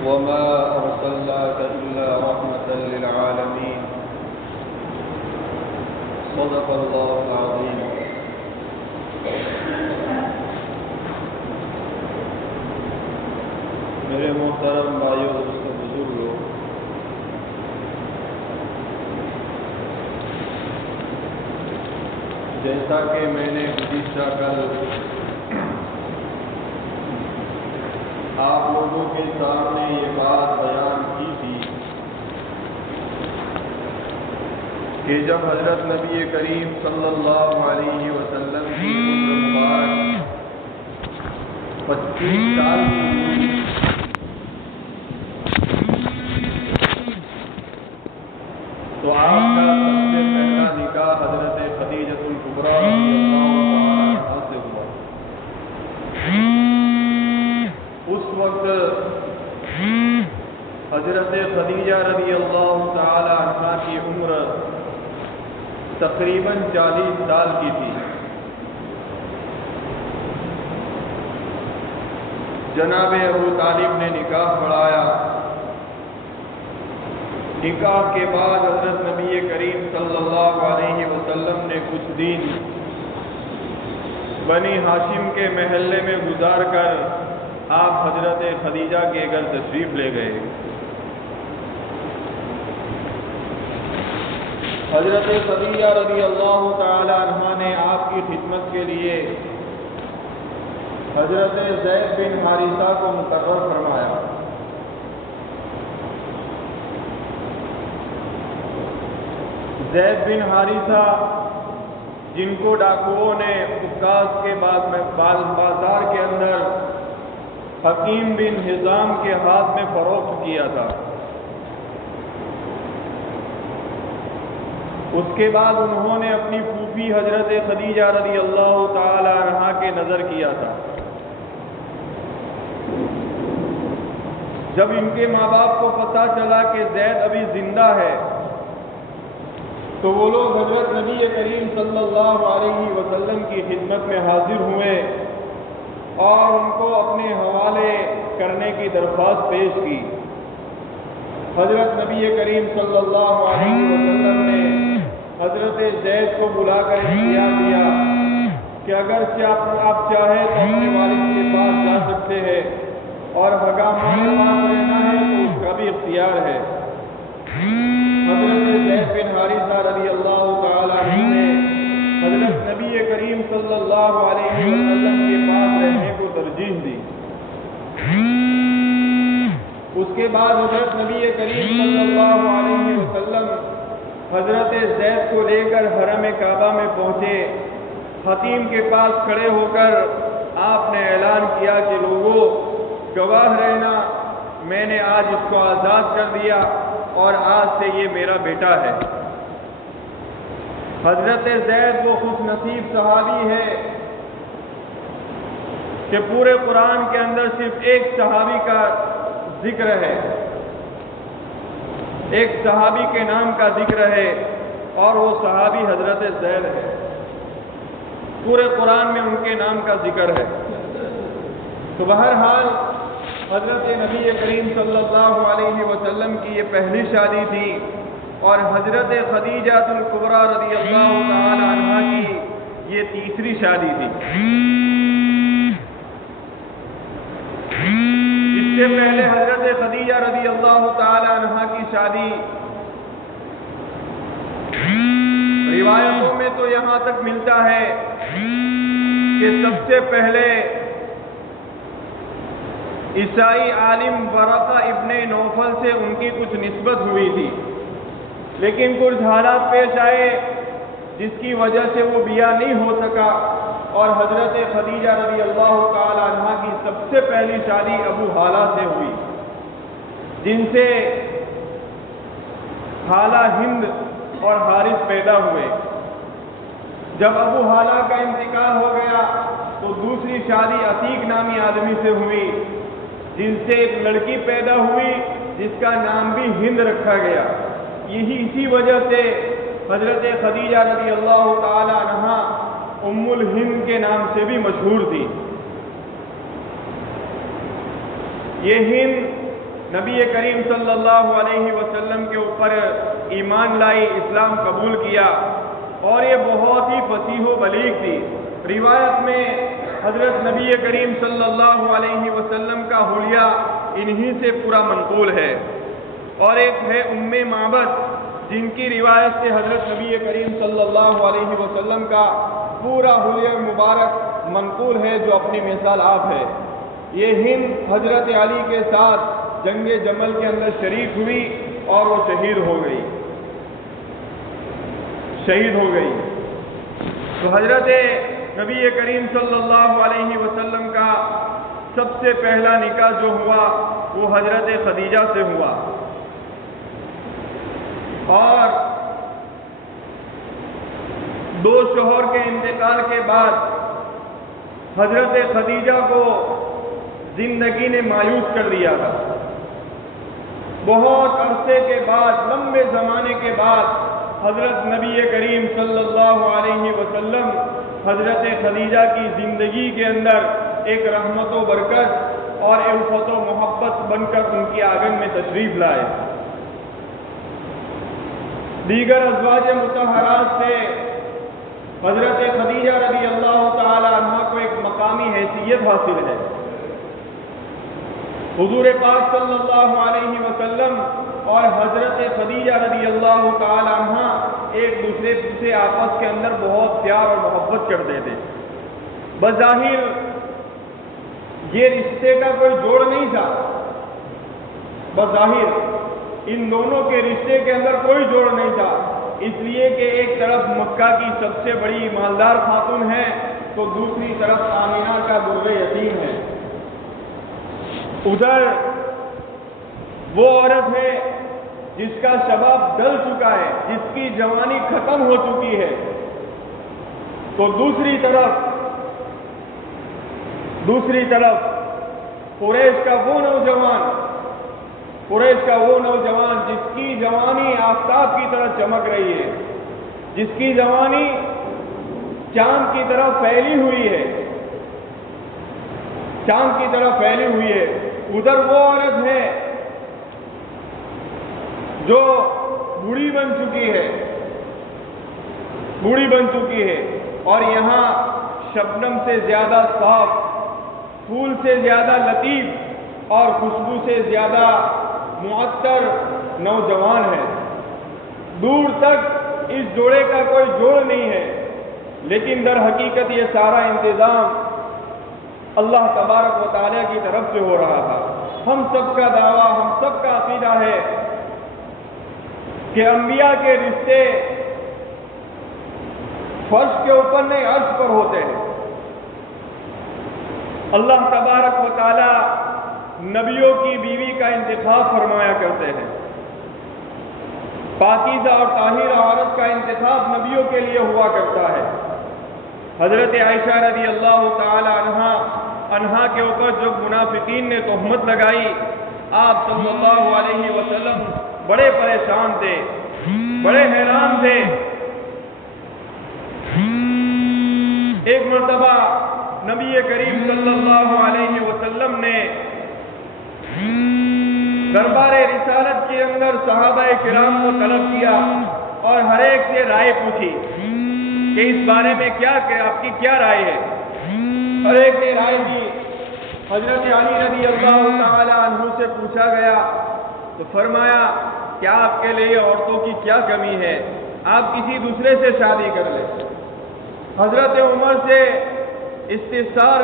وما أرسلناك إلا رحمة للعالمين صدق الله العظيم. میرے محترم بھائیوں دوستوں بزرگوں، جیسا کہ میں نے گزشتہ کل آپ لوگوں کے سامنے یہ بات بیان کی تھی کہ جب حضرت نبی کریم صلی اللہ علیہ وسلم کی عمر مبارک 25 سال کی ہوئی تو آپ کا سب سے پہلا نکاح حضرت خدیجہ الکبریٰ رضی اللہ عنہا سے ہوا۔ اس وقت حضرت خدیجہ رضی اللہ تعالی عنہا کی عمر تقریباً 40 سال کی تھی۔ جناب ابو طالب نے نکاح پڑھایا۔ نکاح کے بعد حضرت نبی کریم صلی اللہ علیہ وسلم نے کچھ دن بنی ہاشم کے محلے میں گزار کر آپ حضرت خدیجہ کے گھر تشریف لے گئے۔ حضرت خدیجہ رضی اللہ تعالی عنہا نے آپ کی خدمت کے لیے حضرت زید بن حارثہ کو مقرر فرمایا۔ زید بن حارثہ جن کو ڈاکوؤں نے عکاظ کے بازار کے اندر حکیم بن حزام کے ہاتھ میں فروخت کیا تھا، اس کے بعد انہوں نے اپنی پھوپھی حضرت خدیجہ رضی اللہ تعالی عنہا کے نظر کیا تھا۔ جب ان کے ماں باپ کو پتہ چلا کہ زید ابھی زندہ ہے تو وہ لوگ حضرت نبی کریم صلی اللہ علیہ وسلم کی خدمت میں حاضر ہوئے اور ان کو اپنے حوالے کرنے کی درخواست پیش کی۔ حضرت نبی کریم صلی اللہ علیہ وسلم نے حضرت زید کو بلا کر اختیار دیا کہ اگر آپ چاہیں تو اپنے والد کے پاس جا سکتے ہیں اور اگر ہمارے پاس رہنا ہے تو اس کا بھی اختیار ہے۔ حضرت زید بن حارثہ رضی اللہ تعالی عنہ نے حضرت نبی کریم صلی اللہ علیہ وسلم کے پاس رہنے کو ترجیح دی۔ اس کے بعد حضرت نبی کریم صلی اللہ علیہ وسلم حضرت زید کو لے کر حرم کعبہ میں پہنچے۔ خطیب کے پاس کھڑے ہو کر آپ نے اعلان کیا کہ لوگوں گواہ رہنا، میں نے آج اس کو آزاد کر دیا اور آج سے یہ میرا بیٹا ہے۔ حضرت زید وہ خوش نصیب صحابی ہے کہ پورے قرآن کے اندر صرف ایک صحابی کا ذکر ہے، ایک صحابی کے نام کا ذکر ہے اور وہ صحابی حضرت زید ہے۔ پورے قرآن میں ان کے نام کا ذکر ہے۔ تو بہرحال حضرت نبی کریم صلی اللہ علیہ وسلم کی یہ پہلی شادی تھی اور حضرت خدیجہ الکبریٰ رضی اللہ تعالی عنہا کی یہ تیسری شادی تھی۔ اس سے پہلے حضرت خدیجہ رضی اللہ تعالی عنہا کی شادی روایتوں میں تو یہاں تک ملتا ہے کہ سب سے پہلے عیسائی عالم ورقہ ابن نوفل سے ان کی کچھ نسبت ہوئی تھی، لیکن کچھ حالات پیش آئے جس کی وجہ سے وہ بیاہ نہیں ہو سکا اور حضرت خدیجہ رضی اللہ تعالی عنہا کی سب سے پہلی شادی ابو حالہ سے ہوئی، جن سے حالہ ہند اور حارث پیدا ہوئے۔ جب ابو حالہ کا انتقال ہو گیا تو دوسری شادی عتیق نامی آدمی سے ہوئی، جن سے ایک لڑکی پیدا ہوئی جس کا نام بھی ہند رکھا گیا۔ اسی وجہ سے حضرت خدیجہ رضی اللہ تعالی عنہا ام الہند کے نام سے بھی مشہور تھی۔ یہ ہند نبی کریم صلی اللہ علیہ وسلم کے اوپر ایمان لائی، اسلام قبول کیا، اور یہ بہت ہی فصیح و بلیغ تھی۔ روایت میں حضرت نبی کریم صلی اللہ علیہ وسلم کا حلیہ انہی سے پورا منقول ہے، اور ایک ہے ام معبد جن کی روایت سے حضرت نبی کریم صلی اللہ علیہ وسلم کا پورا حلیہ مبارک منقول ہے، جو اپنی مثال آپ ہے۔ یہ ہند حضرت علی کے ساتھ جنگ جمل کے اندر شریک ہوئی اور وہ شہید ہو گئی۔ تو حضرت نبی کریم صلی اللہ علیہ وسلم کا سب سے پہلا نکاح جو ہوا وہ حضرت خدیجہ سے ہوا، اور 2 شوہر کے انتقال کے بعد حضرت خدیجہ کو زندگی نے مایوس کر دیا تھا۔ بہت عرصے کے بعد، لمبے زمانے کے بعد حضرت نبی کریم صلی اللہ علیہ وسلم حضرت خدیجہ کی زندگی کے اندر ایک رحمت و برکت اور الفت و محبت بن کر ان کی آنگن میں تشریف لائے۔ دیگر ازواج مطہرات سے حضرت خدیجہ رضی اللہ تعالی عنہ کو ایک مقامی حیثیت حاصل ہے۔ حضور پاک صلی اللہ علیہ وسلم اور حضرت خدیجہ رضی اللہ تعالی عنہ ایک دوسرے سے آپس کے اندر بہت پیار اور محبت کرتے تھے۔ بظاہر یہ رشتے کا کوئی جوڑ نہیں تھا، بظاہر ان دونوں کے رشتے کے اندر کوئی جوڑ نہیں تھا، اس لیے کہ ایک طرف مکہ کی سب سے بڑی مالدار خاتون ہے تو دوسری طرف آمینہ کا در یتیم ہے۔ ادھر وہ عورت ہے جس کا شباب ڈل چکا ہے، جس کی جوانی ختم ہو چکی ہے، تو دوسری طرف قریش کا وہ نوجوان جس کی جوانی آفتاب کی طرح چمک رہی ہے، جس کی جوانی چاند کی طرح پھیلی ہوئی ہے، ادھر وہ عورت ہے جو بوڑھی بن چکی ہے، اور یہاں شبنم سے زیادہ صاف، پھول سے زیادہ لطیف اور خوشبو سے زیادہ معطر نوجوان ہے۔ دور تک اس جوڑے کا کوئی جوڑ نہیں ہے، لیکن در حقیقت یہ سارا انتظام اللہ تبارک و تعالیٰ کی طرف سے ہو رہا تھا۔ ہم سب کا دعویٰ، ہم سب کا عقیدہ ہے کہ انبیاء کے رشتے فرش کے اوپر نہیں، عرش پر ہوتے ہیں۔ اللہ تبارک و تعالیٰ نبیوں کی بیوی کا انتخاب فرمایا کرتے ہیں۔ پاکیزہ اور طاہرہ عورت کا انتخاب نبیوں کے لیے ہوا کرتا ہے۔ حضرت عائشہ رضی اللہ تعالی عنہا کے اوپر جو منافقین نے تہمت لگائی، آپ صلی اللہ علیہ وسلم بڑے پریشان تھے، بڑے حیران تھے۔ ایک مرتبہ نبی کریم صلی اللہ علیہ وسلم نے دربار رسالت کے اندر صحابہ کرام کو طلب کیا اور ہر ایک سے رائے پوچھی کہ اس بارے میں آپ کی کیا رائے ہے۔ ہر ایک نے رائے دی۔ حضرت علی رضی اللہ تعالی عنہ سے پوچھا گیا تو فرمایا کہ آپ کے لیے عورتوں کی کیا کمی ہے، آپ کسی دوسرے سے شادی کر لیں۔ حضرت عمر سے استفسار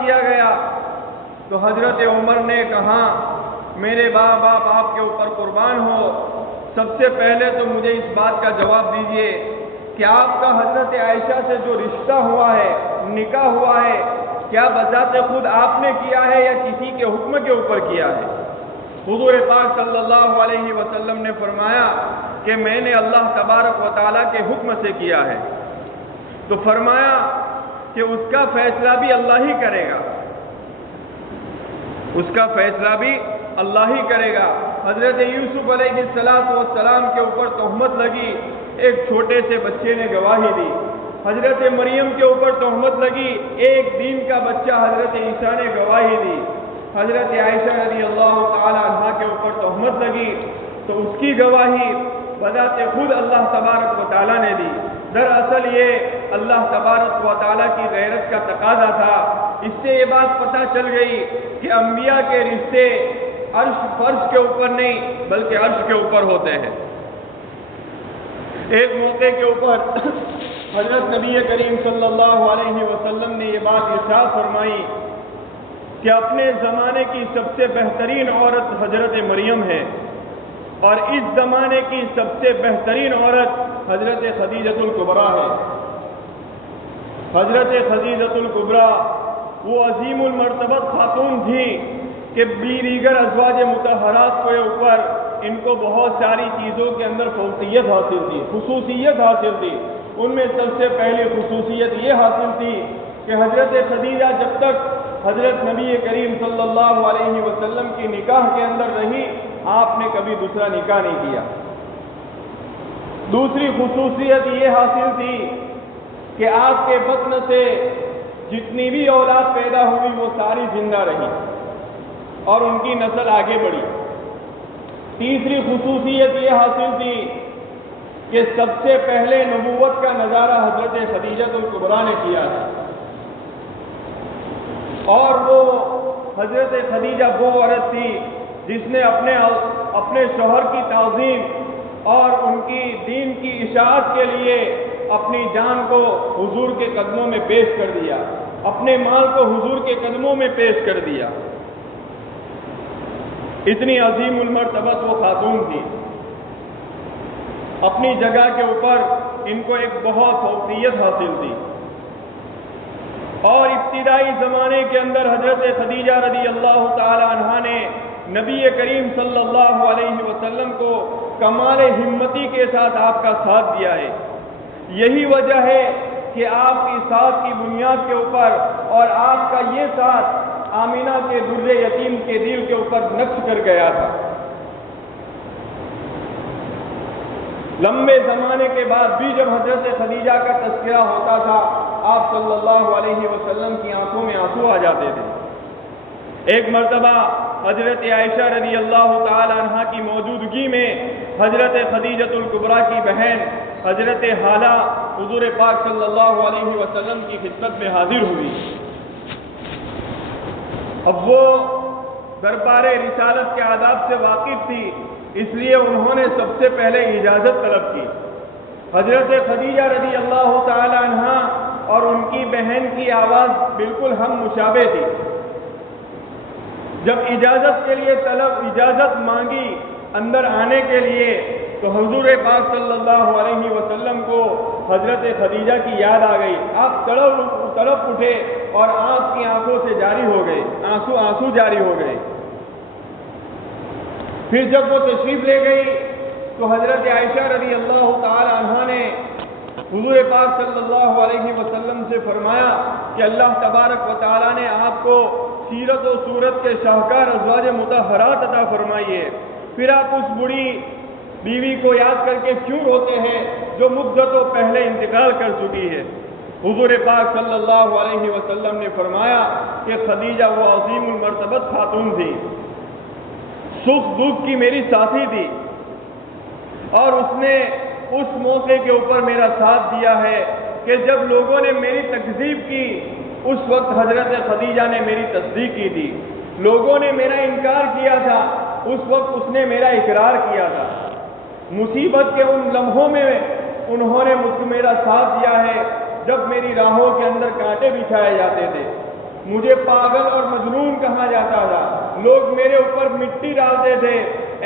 کیا گیا تو حضرت عمر نے کہا، میرے باپ آپ کے اوپر قربان ہو، سب سے پہلے تو مجھے اس بات کا جواب دیجئے کہ آپ کا حضرت عائشہ سے جو رشتہ ہوا ہے، نکاح ہوا ہے، کیا بذات خود آپ نے کیا ہے یا کسی کے حکم کے اوپر کیا ہے؟ حضور پاک صلی اللہ علیہ وسلم نے فرمایا کہ میں نے اللہ تبارک و تعالیٰ کے حکم سے کیا ہے۔ تو فرمایا کہ اس کا فیصلہ بھی اللہ ہی کرے گا، اس کا فیصلہ بھی اللہ ہی کرے گا۔ حضرت یوسف علیہ السلام کے اوپر تہمت لگی، ایک چھوٹے سے بچے نے گواہی دی۔ حضرت مریم کے اوپر تہمت لگی، ایک دن کا بچہ حضرت عیسیٰ نے گواہی دی۔ حضرت عائشہ رضی اللہ تعالی عنہا کے اوپر تہمت لگی تو اس کی گواہی بذات خود اللہ تبارک و تعالیٰ نے دی۔ دراصل یہ اللہ تبارک و تعالیٰ کی غیرت کا تقاضا تھا۔ اس سے یہ بات پتہ چل گئی کہ انبیاء کے رشتے عرش فرش کے اوپر نہیں بلکہ عرش کے اوپر ہوتے ہیں۔ ایک موقع کے اوپر حضرت نبی کریم صلی اللہ علیہ وسلم نے یہ بات ارشاد فرمائی کہ اپنے زمانے کی سب سے بہترین عورت حضرت مریم ہے، اور اس زمانے کی سب سے بہترین عورت حضرت خدیجۃ الکبریٰ ہے۔ حضرت خدیجۃ الکبریٰ وہ عظیم المرتبت خاتون تھی کہ دیگر ازواج مطہرات کے اوپر ان کو بہت ساری چیزوں کے اندر فوقیت حاصل تھی، خصوصیت حاصل تھی۔ ان میں سب سے پہلی خصوصیت یہ حاصل تھی کہ حضرت خدیجہ جب تک حضرت نبی کریم صلی اللہ علیہ وسلم کی نکاح کے اندر رہی، آپ نے کبھی دوسرا نکاح نہیں کیا۔ دوسری خصوصیت یہ حاصل تھی کہ آپ کے بطن سے جتنی بھی اولاد پیدا ہوئی وہ ساری زندہ رہی اور ان کی نسل آگے بڑھی۔ تیسری خصوصیت یہ حاصل تھی کہ سب سے پہلے نبوت کا نظارہ حضرت خدیجۃ الکبریٰ نے کیا تھا، اور وہ حضرت خدیجہ وہ عورت تھی جس نے اپنے شوہر کی تعظیم اور ان کی دین کی اشاعت کے لیے اپنی جان کو حضور کے قدموں میں پیش کر دیا، اپنے مال کو حضور کے قدموں میں پیش کر دیا۔ اتنی عظیم المرتبت وہ خاتون تھی۔ اپنی جگہ کے اوپر ان کو ایک بہت فوقیت حاصل تھی، اور ابتدائی زمانے کے اندر حضرت خدیجہ رضی اللہ تعالی عنہا نے نبی کریم صلی اللہ علیہ وسلم کو کمال ہمتی کے ساتھ آپ کا ساتھ دیا ہے۔ یہی وجہ ہے کہ آپ کی ساتھ کی بنیاد کے اوپر اور آپ کا یہ ساتھ آمینہ کے در یتیم کے دل کے اوپر نقش کر گیا تھا۔ لمبے زمانے کے بعد بھی جب حضرت خدیجہ کا تذکرہ ہوتا تھا، آپ صلی اللہ علیہ وسلم کی آنکھوں میں آنسو آ جاتے تھے۔ ایک مرتبہ حضرت عائشہ رضی اللہ تعالی عنہا کی موجودگی میں حضرت خدیجۃ الکبریٰ کی بہن حضرت حالہ حضور پاک صلی اللہ علیہ وسلم کی خدمت میں حاضر ہوئی۔ اب وہ دربار رسالت کے آداب سے واقف تھی، اس لیے انہوں نے سب سے پہلے اجازت طلب کی۔ حضرت خدیجہ رضی اللہ تعالی عنہا اور ان کی بہن کی آواز بالکل ہم مشابہ تھی۔ جب اجازت کے لیے اجازت مانگی اندر آنے کے لیے، تو حضور پاک صلی اللہ علیہ وسلم کو حضرت خدیجہ کی یاد آ گئی۔ آپ تڑپ اٹھے اور آپ کی آنکھوں سے جاری ہو گئے، آنسو جاری ہو گئے۔ پھر جب وہ تشریف لے گئی تو حضرت عائشہ رضی اللہ تعالی عنہا نے حضور پاک صلی اللہ علیہ وسلم سے فرمایا کہ اللہ تبارک و تعالیٰ نے آپ کو سیرت و صورت کے شاہکار ازواج مطہرات عطا فرمائی ہے، پھر آپ اس بڑی بیوی کو یاد کر کے کیوں روتے ہیں جو مدتوں پہلے انتقال کر چکی ہے؟ حضور پاک صلی اللہ علیہ وسلم نے فرمایا کہ خدیجہ وہ عظیم المرتبت خاتون تھی، سکھ دکھ کی میری ساتھی تھی، اور اس نے اس موقع کے اوپر میرا ساتھ دیا ہے کہ جب لوگوں نے میری تکذیب کی، اس وقت حضرت خدیجہ نے میری تصدیق کی تھی۔ لوگوں نے میرا انکار کیا تھا، اس وقت اس نے میرا اقرار کیا تھا۔ مصیبت کے ان لمحوں میں انہوں نے مجھ کو میرا ساتھ دیا ہے جب میری راہوں کے اندر کانٹے بچھائے جاتے تھے، مجھے پاگل اور مجنون کہا جاتا تھا، لوگ میرے اوپر مٹی ڈالتے تھے۔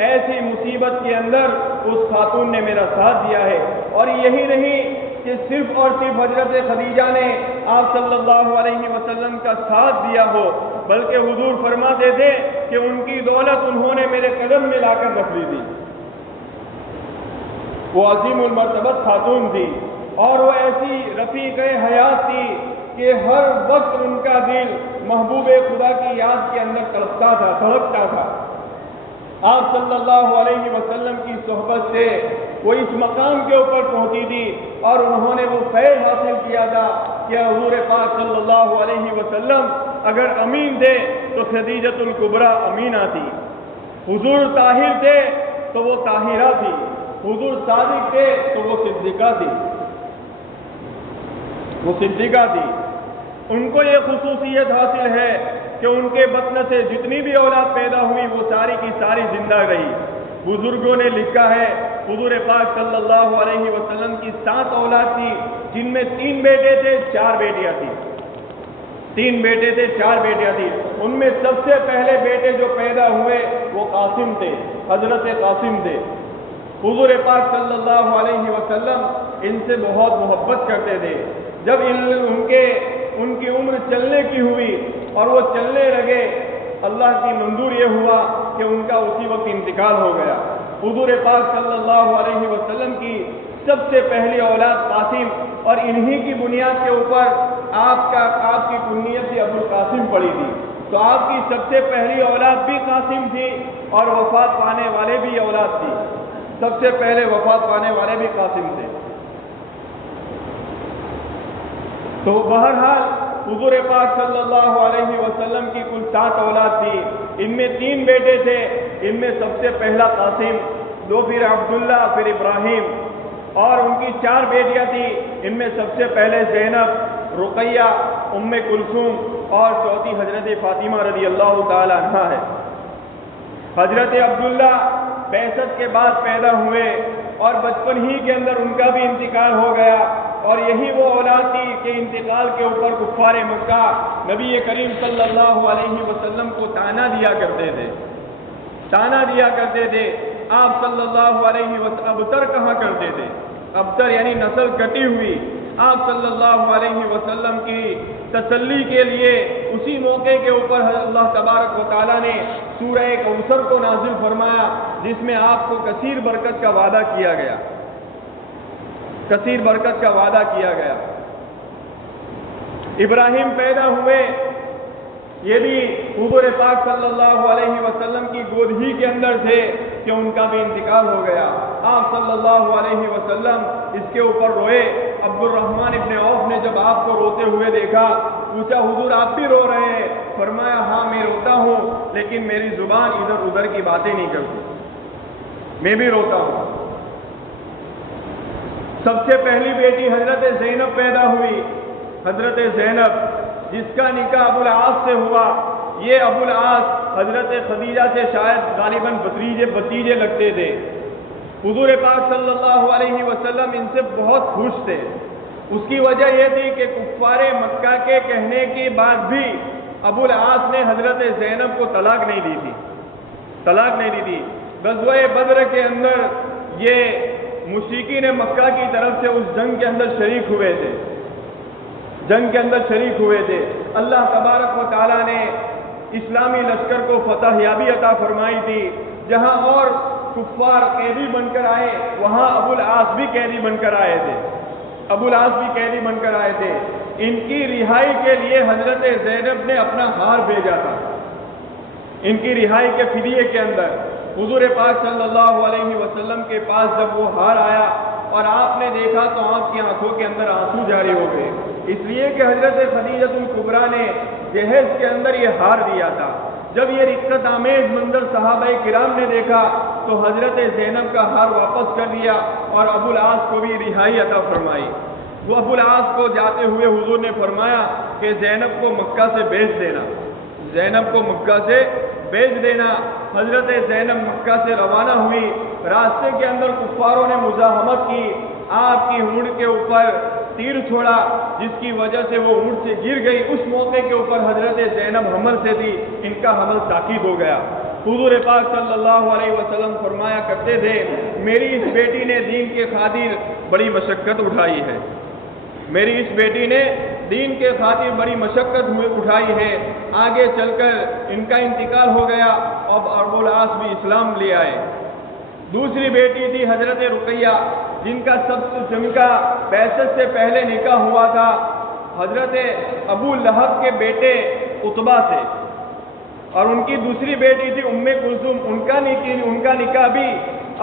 ایسی مصیبت کے اندر اس خاتون نے میرا ساتھ دیا ہے۔ اور یہی نہیں کہ صرف اور صرف حضرت خدیجہ نے آپ صلی اللہ علیہ وسلم کا ساتھ دیا ہو، بلکہ حضور فرماتے تھے کہ ان کی دولت انہوں نے میرے قدم میں لا کر رکھ لی تھی۔ وہ عظیم المرتبت خاتون تھی، اور وہ ایسی رفیق حیات تھی کہ ہر وقت ان کا دل محبوب خدا کی یاد کے اندر تڑپتا تھا۔ آپ صلی اللہ علیہ وسلم کی صحبت سے وہ اس مقام کے اوپر پہنچی تھی، اور انہوں نے وہ فیض حاصل کیا تھا کہ حضور پاک صلی اللہ علیہ وسلم اگر امین تھے تو خدیجۃ الکبریٰ امینہ تھی، حضور طاہر تھے تو وہ طاہرہ تھی، حضور صادق تھے تو وہ صدیقہ تھی، ان کو یہ خصوصیت حاصل ہے کہ ان کے بطن سے جتنی بھی اولاد پیدا ہوئی وہ ساری کی ساری زندہ رہی۔ بزرگوں نے لکھا ہے حضور پاک صلی اللہ علیہ وسلم کی 7 اولاد تھی، جن میں 3 بیٹے تھے 4 بیٹیاں تھیں، 3 بیٹے تھے 4 بیٹیاں تھیں۔ ان میں سب سے پہلے بیٹے جو پیدا ہوئے وہ قاسم تھے، حضرت قاسم تھے۔ حضور پاک صلی اللہ علیہ وسلم ان سے بہت محبت کرتے تھے۔ جب ان کی عمر چلنے کی ہوئی اور وہ چلنے لگے، اللہ کی منظور یہ ہوا کہ ان کا اسی وقت انتقال ہو گیا۔ حضور پاک صلی اللہ علیہ وسلم کی سب سے پہلی اولاد قاسم، اور انہی کی بنیاد کے اوپر آپ کی کنیت بھی ابو القاسم پڑی تھی۔ تو آپ کی سب سے پہلی اولاد بھی قاسم تھی اور وفات پانے والے بھی اولاد تھی، سب سے پہلے وفات پانے والے بھی قاسم تھے۔ تو بہرحال حضور پاک صلی اللہ علیہ وسلم کی کل 7 اولاد تھی، ان میں 3 بیٹے تھے، ان میں سب سے پہلا قاسم، پھر عبداللہ، پھر ابراہیم، اور ان کی 4 بیٹیاں تھیں، ان میں سب سے پہلے زینب، رقیہ، ام کلثوم اور چوتھی حضرت فاطمہ رضی اللہ تعالی عنہا ہے۔ حضرت عبداللہ بعثت کے بعد پیدا ہوئے اور بچپن ہی کے اندر ان کا بھی انتقال ہو گیا، اور یہی وہ اولاد تھی کہ انتقال کے اوپر کفار مکہ نبی کریم صلی اللہ علیہ وسلم کو طعنہ دیا کرتے تھے۔ آپ صلی اللہ علیہ وسلم ابتر کہاں کرتے تھے، ابتر یعنی نسل کٹی ہوئی۔ آپ صلی اللہ علیہ وسلم کی تسلی کے لیے اسی موقع کے اوپر اللہ تبارک و تعالیٰ نے سورہ کوثر کو نازل فرمایا، جس میں آپ کو کثیر برکت کا وعدہ کیا گیا، ابراہیم پیدا ہوئے، یہ بھی حضور پاک صلی اللہ علیہ وسلم کی گود ہی کے اندر تھے کہ ان کا بھی انتقال ہو گیا۔ آپ صلی اللہ علیہ وسلم اس کے اوپر روئے۔ عبد الرحمن ابن عوف نے جب آپ کو روتے ہوئے دیکھا، پوچھا حضور آپ بھی رو رہے ہیں؟ فرمایا ہاں میں روتا ہوں، لیکن میری زبان ادھر ادھر کی باتیں نہیں کرتی، میں بھی روتا ہوں۔ سب سے پہلی بیٹی حضرت زینب پیدا ہوئی، حضرت زینب جس کا نکاح ابو العاص سے ہوا۔ یہ ابو العاص حضرت خدیجہ سے شاید غالباً بھتیجے لگتے تھے۔ حضور پاک صلی اللہ علیہ وسلم ان سے بہت خوش تھے۔ اس کی وجہ یہ تھی کہ کفار مکہ کے کہنے کے بعد بھی ابو العاص نے حضرت زینب کو طلاق نہیں دی تھی۔ غزوہ بدر کے اندر یہ مشرکین مکہ کی طرف سے اس جنگ کے اندر شریک ہوئے تھے۔ اللہ تبارک و تعالیٰ نے اسلامی لشکر کو فتح یابی عطا فرمائی تھی۔ جہاں اور کفار قیدی بن کر آئے، وہاں ابو العاص بھی قیدی بن کر آئے تھے۔ ان کی رہائی کے لیے حضرت زینب نے اپنا ہار بھیجا تھا، ان کی رہائی کے فدیے کے اندر۔ حضور پاک صلی اللہ علیہ وسلم کے پاس جب وہ ہار آیا اور آپ نے دیکھا تو آپ کی آنکھوں کے اندر آنسو جاری ہو گئے، اس لیے کہ حضرت خدیجۃ الکبریٰ نے جہیز کے اندر یہ ہار دیا تھا۔ جب یہ رقت آمیز منظر صحابہ کرام نے دیکھا تو حضرت زینب کا ہار واپس کر دیا اور ابو العاص کو بھی رہائی عطا فرمائی۔ وہ ابو العاص کو جاتے ہوئے حضور نے فرمایا کہ زینب کو مکہ سے بیچ دینا۔ حضرت زینب مکہ سے روانہ ہوئی۔ راستے کے اندر کفاروں نے مزاحمت کی، آپ کی اونٹ کے اوپر تیر چھوڑا، جس کی وجہ سے وہ اونٹ سے گر گئی۔ اس موقع کے اوپر حضرت زینب حمل سے تھی، ان کا حمل تاکید ہو گیا۔ حضور پاک صلی اللہ علیہ وسلم فرمایا کرتے تھے میری اس بیٹی نے دین کے خاطر بڑی مشقت اٹھائی ہے، اٹھائی ہے۔ آگے چل کر ان کا انتقال ہو گیا، اب ابو العاص بھی اسلام لے آئے۔ دوسری بیٹی تھی حضرت رقیہ، جن کا بعثت سے پہلے نکاح ہوا تھا حضرت ابو لہب کے بیٹے عتبہ سے، اور ان کی دوسری بیٹی تھی ام کلثوم، ان کا نکاح بھی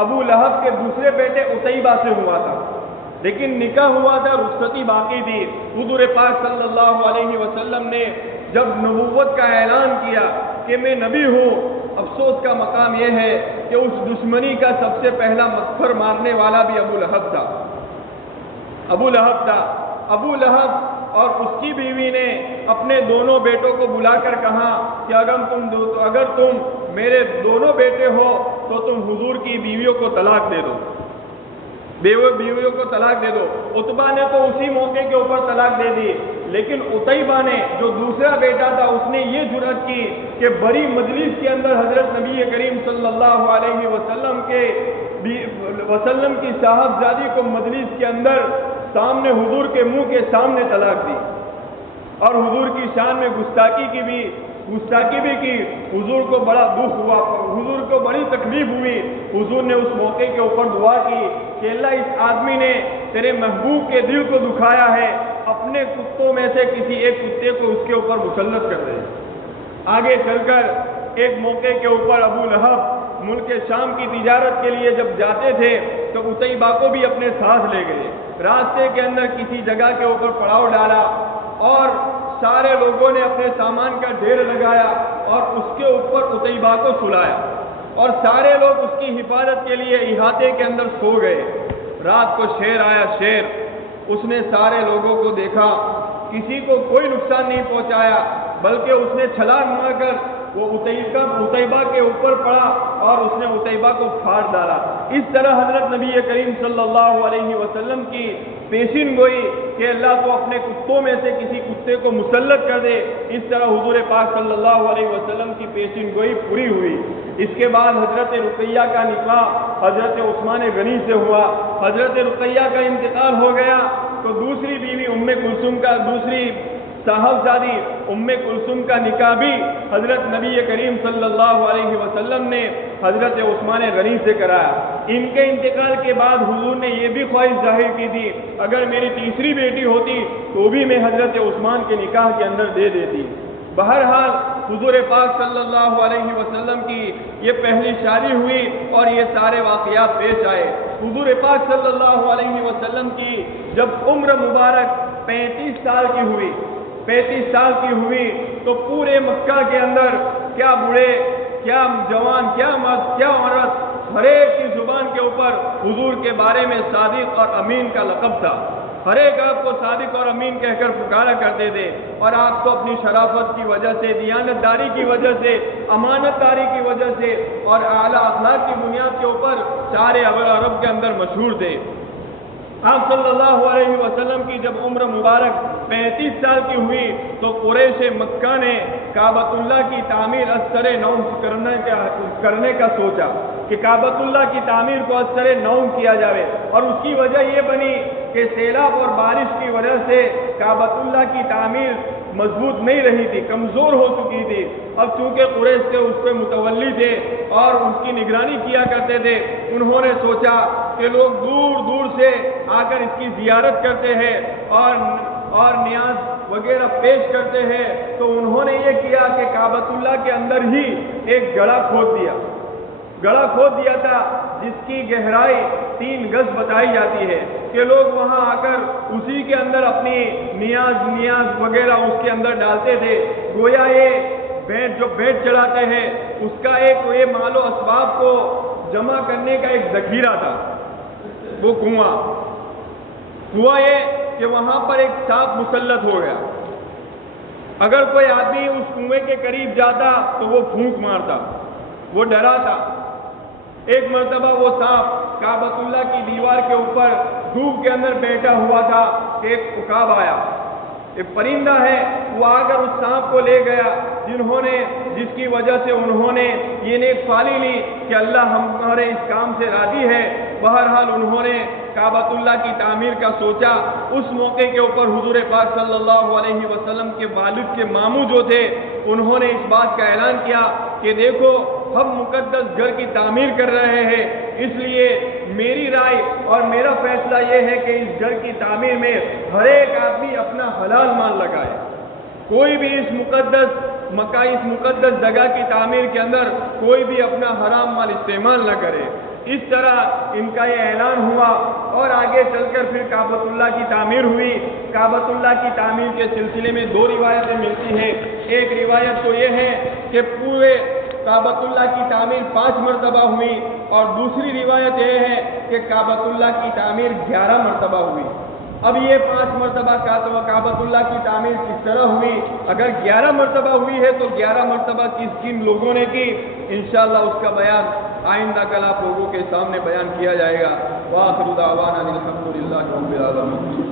ابو لہب کے دوسرے بیٹے عتیبہ سے ہوا تھا، لیکن نکاح ہوا تھا، رخصتی باقی تھی۔ حضور پاک صلی اللہ علیہ وسلم نے جب نبوت کا اعلان کیا کہ میں نبی ہوں۔ افسوس کا مقام یہ ہے کہ اس دشمنی کا سب سے پہلا مظفر مارنے والا بھی ابو لہب تھا۔ ابو لہب اور اس کی بیوی نے اپنے دونوں بیٹوں کو بلا کر کہا کہ اگر تم میرے دونوں بیٹے ہو تو تم حضور کی بیویوں کو طلاق دے دو، بیویوں کو طلاق دے دو۔ عتبہ نے تو اسی موقع کے اوپر طلاق دے دی، لیکن عتیبہ نے جو دوسرا بیٹا تھا اس نے یہ جرأت کی کہ بڑی مجلس کے اندر حضرت نبی کریم صلی اللہ علیہ وسلم کی صاحبزادی کو مجلس کے اندر سامنے حضور کے منہ کے سامنے طلاق دی، اور حضور کی شان میں گستاخی بھی کی۔ حضور کو بڑا دکھ ہوا، حضور کو بڑی تکلیف ہوئی۔ حضور نے اس موقع کے اوپر دعا کی کہ اللہ، اس آدمی نے تیرے محبوب کے دل کو دکھایا ہے، اپنے کتوں میں سے کسی ایک کتے کو اس کے اوپر مسلط کر دے۔ آگے چل کر ایک موقع کے اوپر ابو لہب ملک شام کی تجارت کے لیے جب جاتے تھے تو عتیبہ کو بھی اپنے ساتھ لے گئے۔ راستے کے اندر کسی جگہ کے اوپر پڑاؤ ڈالا اور سارے لوگوں نے اپنے سامان کا ڈھیر لگایا اور اس کے اوپر عتیبہ کو سلایا، اور سارے لوگ اس کی حفاظت کے لیے احاطے کے اندر سو گئے۔ رات کو شیر آیا، شیر اس نے سارے لوگوں کو دیکھا، کسی کو کوئی نقصان نہیں پہنچایا، بلکہ اس نے چھلانگ مار کر وہ عتیبہ کے اوپر پڑا اور اس نے عتیبہ کو پھاڑ ڈالا۔ اس طرح حضرت نبی کریم صلی اللہ علیہ وسلم کی پیشین گوئی کہ اللہ کو اپنے کتوں میں سے کسی کتے کو مسلط کر دے، اس طرح حضور پاک صلی اللہ علیہ وسلم کی پیشین گوئی پوری ہوئی۔ اس کے بعد حضرت رقیہ کا نکاح حضرت عثمان غنی سے ہوا۔ حضرت رقیہ کا انتقال ہو گیا تو دوسری بیوی دوسری صاحبزادی ام کلثوم کا نکاح بھی حضرت نبی کریم صلی اللہ علیہ وسلم نے حضرت عثمان غنی سے کرایا۔ ان کے انتقال کے بعد حضور نے یہ بھی خواہش ظاہر کی تھی، اگر میری تیسری بیٹی ہوتی تو بھی میں حضرت عثمان کے نکاح کے اندر دے دیتی۔ بہرحال حضور پاک صلی اللہ علیہ وسلم کی یہ پہلی شادی ہوئی اور یہ سارے واقعات پیش آئے۔ حضور پاک صلی اللہ علیہ وسلم کی جب عمر مبارک 35 سال کی ہوئی تو پورے مکہ کے اندر کیا بوڑھے، کیا جوان، کیا مرد، کیا عورت، ہر ایک کی زبان کے اوپر حضور کے بارے میں صادق اور امین کا لقب تھا۔ ہر ایک آپ کو صادق اور امین کہہ کر پکارا کرتے تھے، اور آپ کو اپنی شرافت کی وجہ سے، دیانت داری کی وجہ سے، امانت داری کی وجہ سے اور اعلیٰ اخلاق کی بنیاد کے اوپر سارے عرب کے اندر مشہور تھے۔ آپ صلی اللہ علیہ وسلم کی جب عمر مبارک 35 سال کی ہوئی تو قریش مکہ نے کعبۃ اللہ کی تعمیر ازسر نو کرنے کا سوچا کہ کعبۃ اللہ کی تعمیر کو ازسر نو کیا جائے، اور اس کی وجہ یہ بنی کہ سیلاب اور بارش کی وجہ سے کعبۃ اللہ کی تعمیر مضبوط نہیں رہی تھی، کمزور ہو چکی تھی۔ اب چونکہ قریش سے اس پہ متولی تھے اور اس کی نگرانی کیا کرتے تھے، انہوں نے سوچا کہ لوگ دور دور سے آ کر اس کی زیارت کرتے ہیں اور نیاز وغیرہ پیش کرتے ہیں، تو انہوں نے یہ کیا کہ کعبۃ اللہ کے اندر ہی ایک گڑھا کھود دیا تھا جس کی گہرائی 3 گز بتائی جاتی ہے کہ لوگ وہاں آ کر اسی کے اندر اپنی نیاز وغیرہ اس کے اندر ڈالتے تھے۔ گویا یہ بیٹ چڑھاتے ہیں اس کا یہ مال و اسباب کو جمع کرنے کا ایک ذخیرہ تھا، وہ کنواں۔ ہوا یہ کہ وہاں پر ایک سانپ مسلط ہو گیا، اگر کوئی آدمی اس کنویں کے قریب جاتا تو وہ پھونک مارتا، وہ ڈرا تھا۔ ایک مرتبہ وہ سانپ کعبۃ اللہ کی دیوار کے اوپر دھوپ کے اندر بیٹھا ہوا تھا کہ ایک عقاب آیا، ایک پرندہ ہے، وہ آ کر اس سانپ کو لے گیا، جس کی وجہ سے انہوں نے یہ نیک فالی لی کہ اللہ ہمارے اس کام سے راضی ہے۔ بہرحال انہوں نے کعبۃ اللہ کی تعمیر کا سوچا۔ اس موقع کے اوپر حضور پاک صلی اللہ علیہ وسلم کے والد کے ماموں جو تھے، انہوں نے اس بات کا اعلان کیا کہ دیکھو ہم مقدس گھر کی تعمیر کر رہے ہیں، اس لیے میری رائے اور میرا فیصلہ یہ ہے کہ اس گھر کی تعمیر میں ہر ایک آدمی اپنا حلال مال لگائے، کوئی بھی اس مقدس جگہ کی تعمیر کے اندر کوئی بھی اپنا حرام مال استعمال نہ کرے۔ اس طرح ان کا یہ اعلان ہوا اور آگے چل کر پھر کعبۃ اللہ کی تعمیر ہوئی۔ کعبۃ اللہ کی تعمیر کے سلسلے میں 2 روایتیں ملتی ہیں۔ ایک روایت تو یہ ہے کہ پورے کعبۃ اللہ کی تعمیر 5 مرتبہ ہوئی، اور دوسری روایت یہ ہے کہ کعبۃ اللہ کی تعمیر 11 مرتبہ ہوئی۔ اب یہ 5 مرتبہ کعبۃ اللہ کی تعمیر کس طرح ہوئی؟ اگر 11 مرتبہ ہوئی ہے تو 11 مرتبہ کن لوگوں نے کی؟ انشاءاللہ اس کا بیان آئندہ کل آپ لوگوں کے سامنے بیان کیا جائے گا۔ وآخر دعوانا الحمدللہ رب العالمین۔